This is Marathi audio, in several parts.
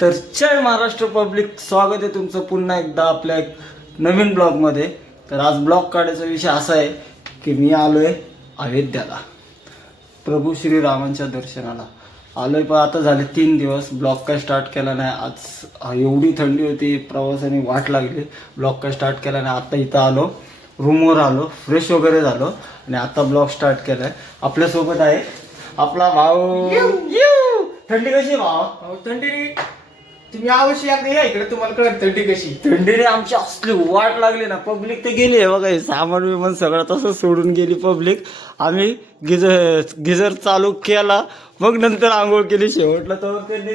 तर जय महाराष्ट्र पब्लिक, स्वागत आहे तुमचं पुन्हा एकदा आपल्या एक नवीन ब्लॉगमध्ये. तर आज ब्लॉग काढायचा विषय असा आहे की मी आलोय अयोध्याला, प्रभू श्रीरामांच्या दर्शनाला आलोय. पण आता झाले 3 दिवस ब्लॉग काय स्टार्ट केला नाही. आज एवढी थंडी होती, प्रवासाने वाट लागली, ब्लॉग काय स्टार्ट केला नाही. आता इथं आलो, रूमवर आलो, फ्रेश वगैरे झालो आणि आता ब्लॉग स्टार्ट केला आहे. आपल्यासोबत आहे आपला भाऊ. थंडी कशी भाऊ? थंडी तुम्ही अवश्य एकदा या इकडे, तुम्हाला कळत थंडी कशी. थंडीने आमची असली वाट लागली ना. पब्लिक तर गेली आहे बघा, हे सामान विमान सगळं तसं सोडून गेली पब्लिक. आम्ही गिझर चालू केला, मग नंतर आंघोळ केली. शेवटला तर त्यांनी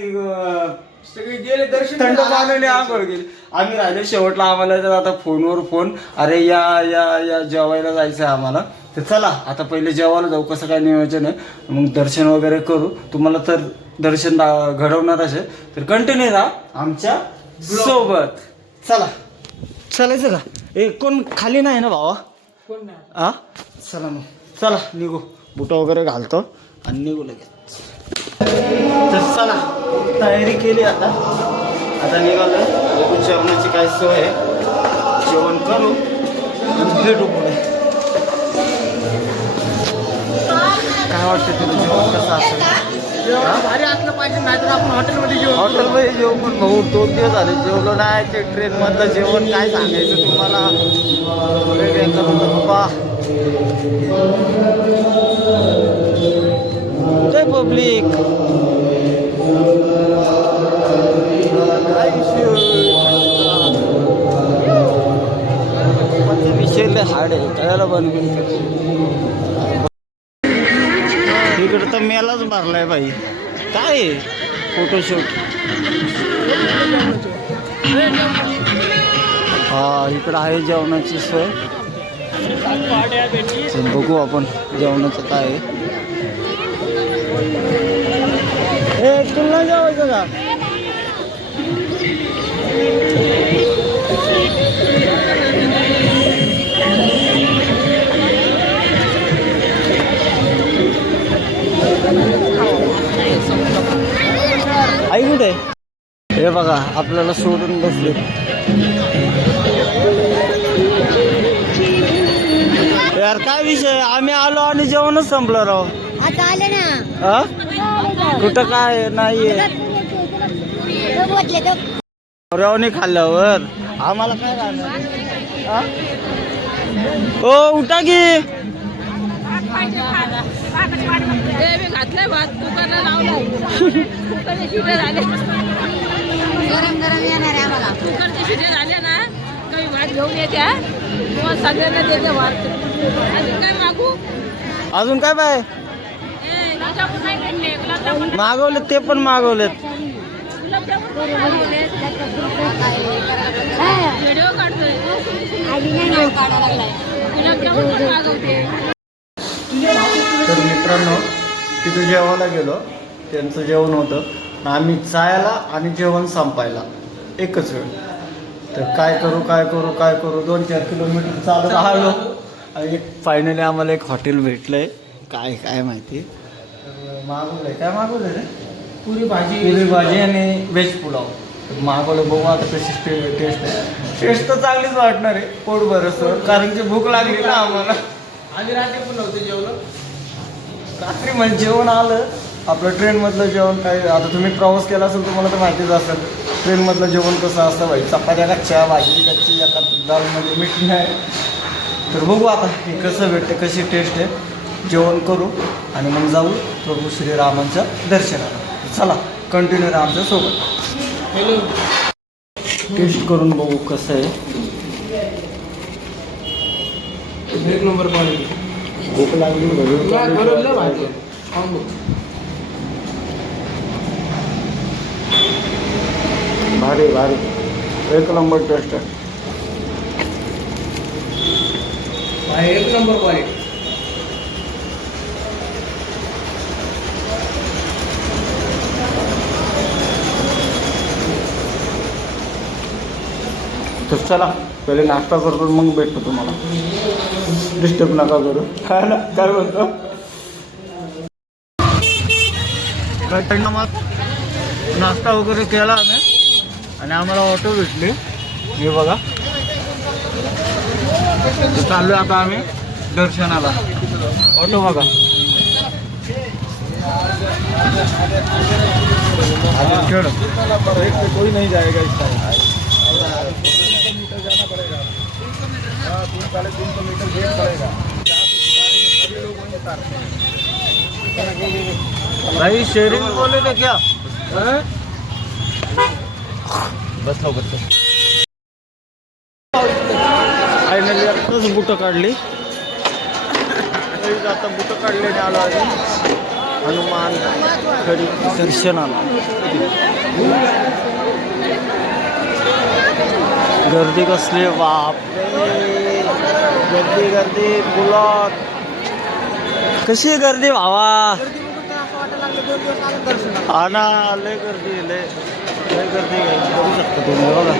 सगळे गेले दर्शन थंड पाण्याने आंघोळ केली. आम्ही राहिले शेवटला. आम्हाला तर आता फोनवर फोन, अरे या या या जेवायला जायचं आहे आम्हाला. तर चला आता पहिले जेवायला जाऊ. कसं काय नियोजन आहे, मग दर्शन वगैरे करू. तुम्हाला तर दर्शन घडवणार असे तर कंटिन्यू राहा आमच्या सोबत. चला चालायचं का? कोण खाली नाही ना भावा? कोण नाही. हा चला मग, चला निघू. बुटं वगैरे घालतो आणि निघू लगेच. तर चला तयारी केली. आता निघालो. जेवणाची काय सोय आहे, जेवण करू आणि भेटू पुढे. काय वाटतं तुला जेवण कसं असेल? भारी असलं पाहिजे, नाहीतर आपण हॉटेलमध्ये जेवण. हॉटेलमध्ये जेवण पण भाऊ 2 दिवस झाले जेवलो नाही. ते ट्रेनमधलं जेवण काय सांगायचं तुम्हाला, लय बेकार होतं बाबा. काय पब्लिक, काय विषय हाड आहे, त्याला बनवून इकडं तर मेलाच भरलाय बाई. काय फोटोशूट. हा इकडं आहे जेवणाची सोय. बघू आपण जेवणाचं काय आहे. तुला जेवायचं का? आई कुठे? हे बघा आपल्याला सोडून बसले. यार काय विषय, आम्ही आलो आणि जेवणच संपलं राव. आता आले ना. हा कुठं काय नाहीये. रवणी खाल्ल्यावर आम्हाला काय राहणार. ओ उठा की. घातलंय भात कुकरला लावलाय. कुकरचे शिटे झाले, गरम गरम येणार आहे आम्हाला. कुकरचे शिटे झाले ना, कमी भात घेऊन येत्या, मग सगळ्यांना देते भात. अजून काय मागू? अजून काय बाय मागवलेत? ते पण मागवलेत. व्हिडिओ काढतोय, व्हिडिओ काढायला लागलाय. गुलाबजामुन पण मागवते. तर मित्रांनो तिथं जेवायला गेलो, त्यांचं जेवण होतं. आम्ही जायला आणि जेवण संपायला एकच वेळ. तर काय करू 2-4 किलोमीटर चालत आलो आणि फायनली आम्हाला एक हॉटेल भेटलंय. काय माहिती मागवलंय. काय मागवलंय रे? पुरी भाजी आणि व्हेज पुलाव मागवलं. बघू आता कशी टेस्ट आहे. टेस्ट तर चांगलीच वाटणार आहे, पोट भरसं, कारण की भूक लागली ना आम्हाला. आम्ही रात्री पण नव्हते जेवलो. रात्री म्हणजे जेवण आलं आपलं ट्रेनमधलं जेवण. काय आता तुम्ही प्रवास केला असेल तुम्हाला तर माहितीच असेल ट्रेनमधलं जेवण कसं असतं भाई. चपात्या कच्च्या, भाजी कच्ची, एका दालमध्ये मीठ नाही. तर बघू आता हे कसं भेटते, कशी टेस्ट आहे. जेवण करू आणि मग जाऊ प्रभू श्रीरामांच्या दर्शनाला. चला कंटिन्यू राहा आमच्या सोबत. टेस्ट करून बघू कसं आहे. एक नंबर क्वालिटी. भूक लागली भाजी भारी भारी, एक नंबर टेस्ट आहे. एक नंबर क्वालिटी. तर चला पहिले नाश्ता करतो मग भेटतो तुम्हाला. डिस्टर्ब नका करू. काय ना काय म्हणतो. नाश्ता वगैरे केला आम्ही आणि आम्हाला ऑटो भेटली. हे बघा चाललो आता आम्ही दर्शनाला. ऑटो बघा कोई नहीं जाएगा इस टाइम. भाई शेयरिंग बोले थे क्या? बसलो फायनली आताच बुटं काढली. आता बुटं काढल्याने आलो आम्ही हनुमान खडी दर्शनाला. गर्दी कसली बाप, गर्दी गर्दी बुलॉट. कशी आहे गर्दी भावा? हा ना, लय गर्दी लय गर्दी करू शकता तुम्ही बघा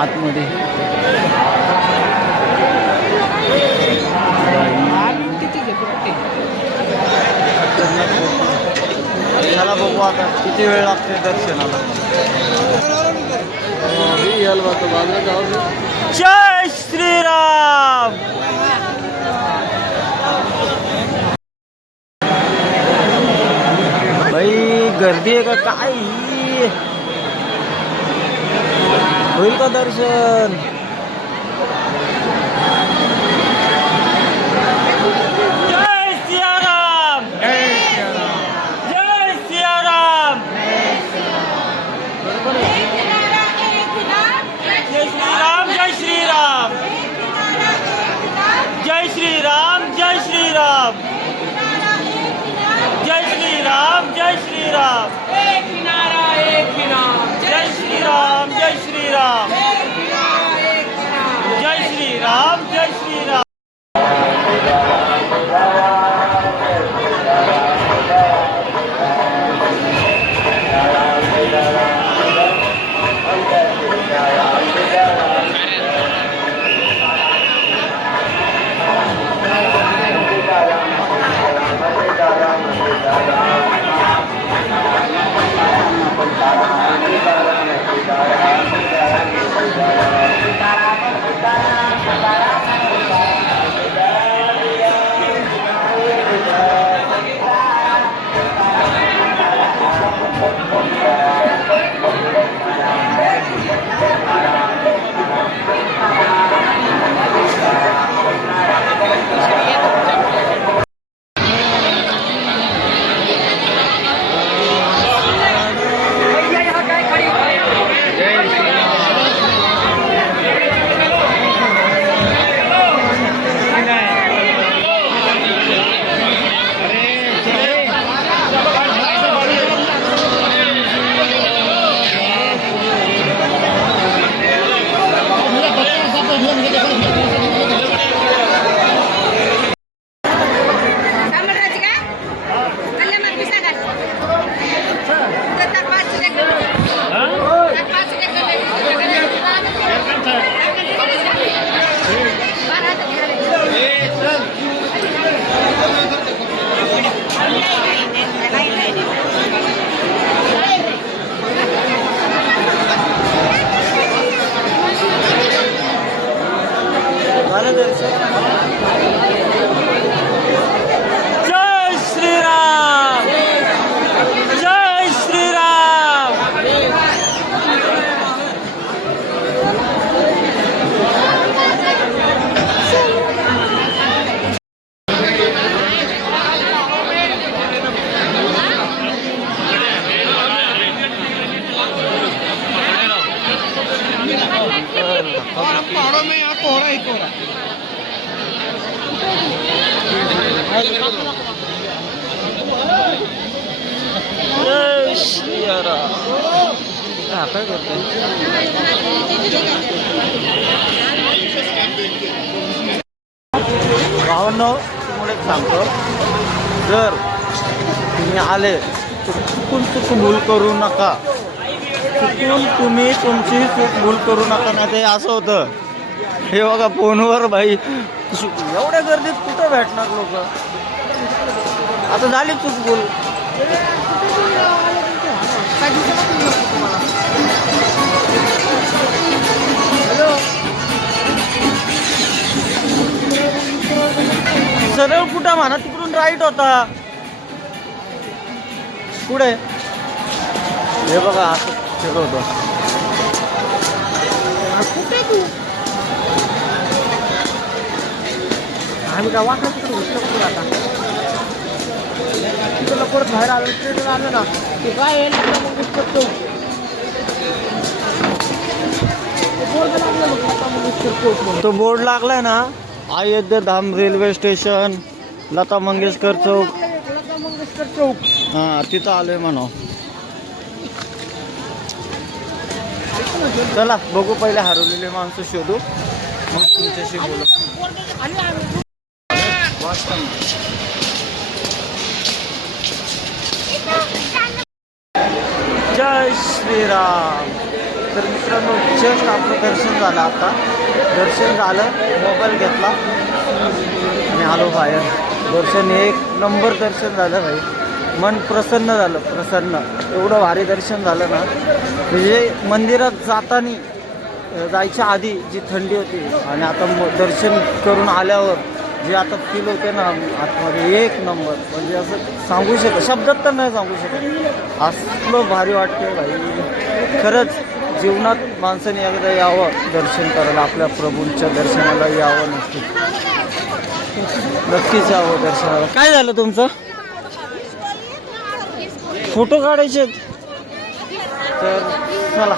आतमध्ये. चला बघू आता किती वेळ लागते दर्शनाला. जय श्रीराम. भाई गर्दी आहे का काय? होईल का दर्शन? जय सियाराम. जय सियाराम. जय श्रीराम. जय श्रीराम. जय श्रीराम. जय श्रीराम. जय श्रीराम. जय श्रीराम. एक किनारा एक किनारा. जय श्रीराम. जय श्रीराम. जय श्रीराम. जय श्रीराम. जय श्रीराम. जय श्रीराम. पहाड़ों में यहाँ कोहरा ही कोहरा. जय श्रीराम. काय करतो भावांनो, तुम्हाला एक सांगतो, जर तुम्ही आले चुकून चूक भूल करू नका. चुकून तुम्ही तुमची चूक भूल करू नका. नाही ते असं होतं. हे बघा फोनवर भाई एवढ्या गर्दीत कुठं भेटणार लोक. आता झाली चूक भूल. सरळ कुठं म्हणा, तिकडून राईट होता. पुढे हे बघा असं फिरवतो. कुठे तू आम्ही काय वाटलं तिकडे घुसलो आता तिकडं परत बाहेर आलो ट्रेन आलं ना ते काय आहे ना मग घुसतो तो बोर्ड लागलाय ना, अयोध्या धाम रेल्वे स्टेशन, लता मंगेशकर चौक. लता मंगेशकर चौक. हां तिथं आलोय म्हणा. चला बघू, पहिले हरवलेले माणसं शोधू, मग तुमच्याशी बोलू. जय श्रीराम. तर मित्रांनो, जस्ट आपलं दर्शन झालं. आता दर्शन झालं, मोबाईल घेतला आणि आलो बाहेर. दर्शन एक नंबर दर्शन झालं भाई, मन प्रसन्न झालं, प्रसन्न. एवढं भारी दर्शन झालं ना, म्हणजे मंदिरात जायच्या आधी जी थंडी होती आणि आता दर्शन करून आल्यावर जे आता फील होते ना आतमध्ये, एक नंबर. म्हणजे असं सांगू शकत, शब्दात तर नाही सांगू शकत, असलं भारी वाटतं भाई. खरंच जीवनात माणसाने एकदा यावं दर्शन करायला, आपल्या प्रभूंच्या दर्शनाला यावं, नक्कीच यावं दर्शनाला. काय झालं तुमचं? फोटो काढायचे? तर चला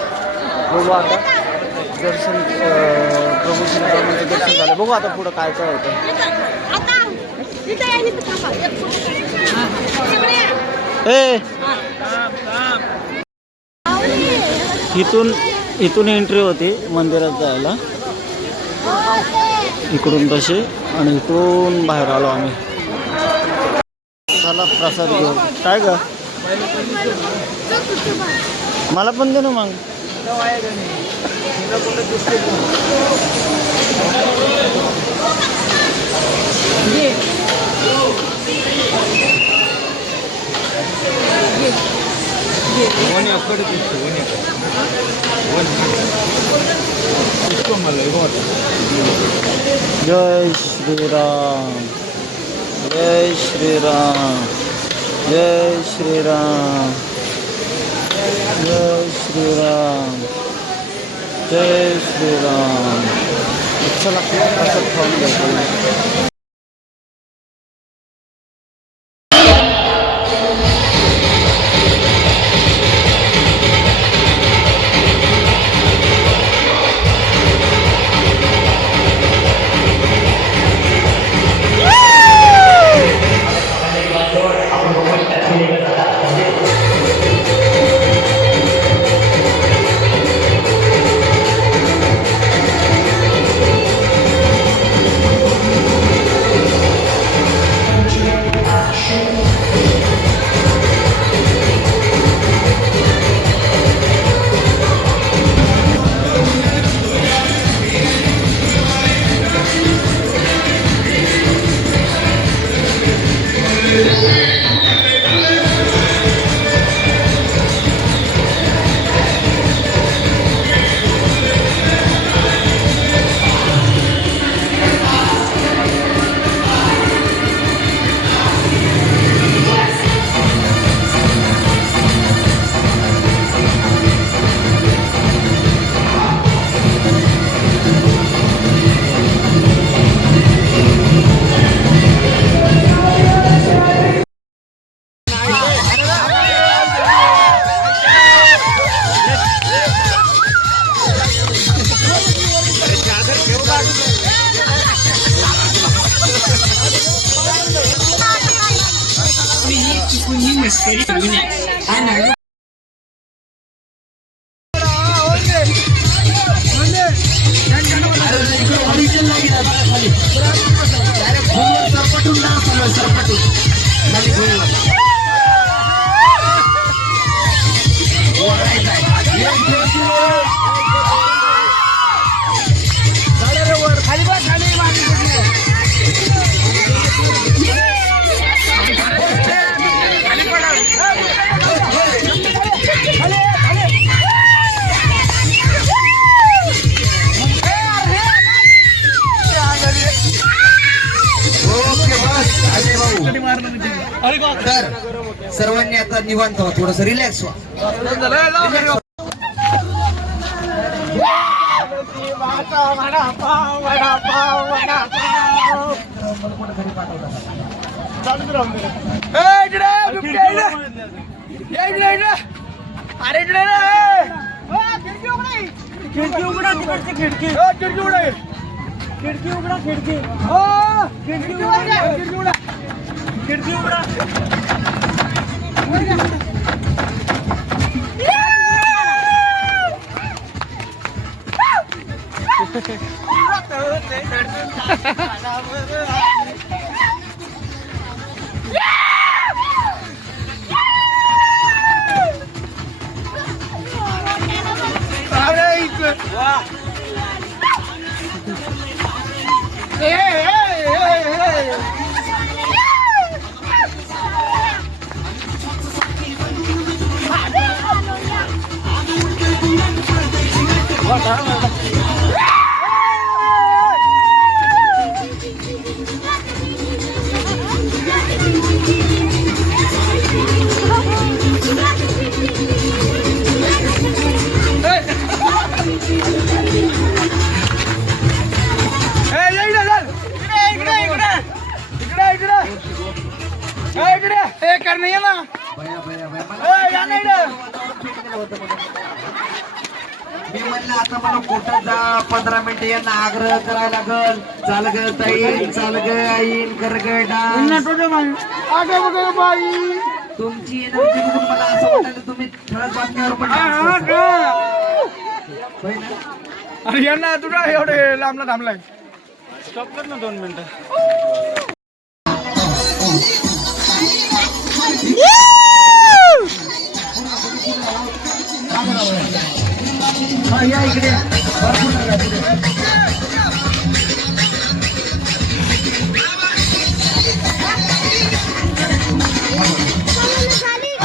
बघू आता. दर्शन प्रभू श्रीरामांचं दर्शन झालं. बघू आता पुढं काय काय होतं. इथून एंट्री होती मंदिरात जायला, इकडून तशी, आणि इकडून बाहेर आलो आम्ही. चला प्रसाद घेऊ. काय ग, मला पण दे ना मग. जय श्रीराम, जय श्रीराम, जय श्रीराम, जय श्रीराम, जय श्रीराम. चला असं खाऊन जायचं. सर्वांनी आता निवांत व्हा, थोडस रिलॅक्स व्हा. मी म्हणलं आता मला कुठं जा 15 मिनिटं यांना आग्रह करायला लागल. चाल ग ताई, चाल ग आई, कर ग डान्स. तुमची एनर्जी बघून मला असं वाटायला तुम्ही ठळक बातम्यावर पण dance करता. होय ना? अरे यांना तुला एवढे लांबला थांबलाय. स्टॉप कर ना 2 मिनिटं. हा, या इकडे.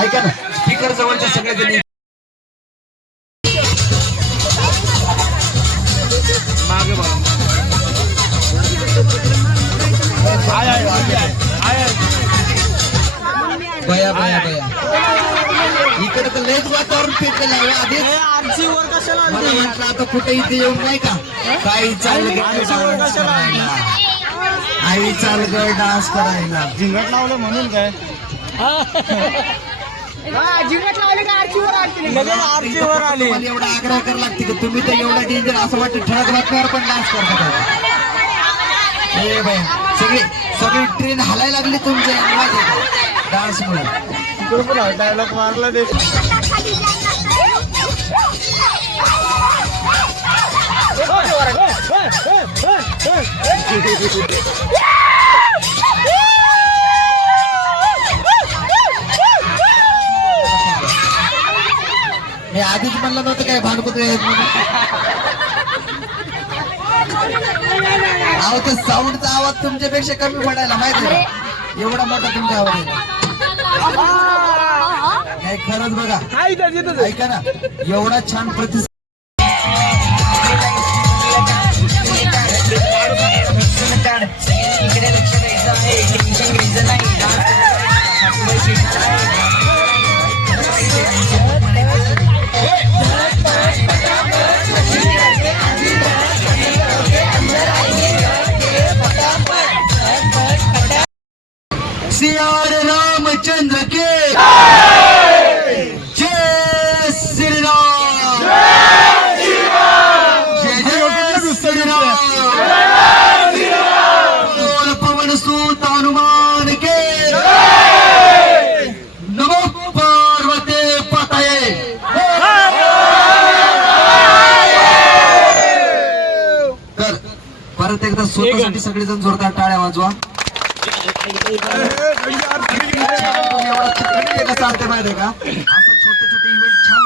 ऐका ना, स्पीकर जवळच्या सगळ्याजणी मागे बघा. बया बया बया, इकडे तर लयच वातावरण पेटलेलं आहे आधीच. आरची वर कशाला मला म्हटलं आता कुठे इथे येऊन नाही का काही चाललं डान्स करायला, आई चाल ग डान्स करायला. झिंगट लावलं म्हणून काय जिंकत लावले का आरचीवर आरचीवर आली. तुम्हाला एवढा आग्रह करायला लागते की तुम्ही तर एवढा डेंजर असं वाटतं ठळक बातम्यावर पण डान्स करतात. ए बाई, सगळी ट्रेन हलायला लागली तुमच्या डान्स मुळे. डायलॉग मारला दे. मी आधीच म्हणलं नव्हतं काय भांडकुत्र आहेत म्हणून. अहो ते साऊंडचा आवाज तुमच्यापेक्षा कमी पडायला माहिती आहे का? एवढा मोठा तुमचा आवाज आहे. काय खरंच बघा, ऐका ना, एवढा छान प्रतिसाद. सियार रामचंद्र के जय श्री राम, जय जय श्री राम. बोल पवन सूत हनुमान के नमो पार्वती पतये. तर परत एकदा स्वतःसाठी सगळेजण जोरदार टाळ्या वाजवा. एवढा कसं माहिती आहे का, असं छोटे छोटे इव्हेंट छान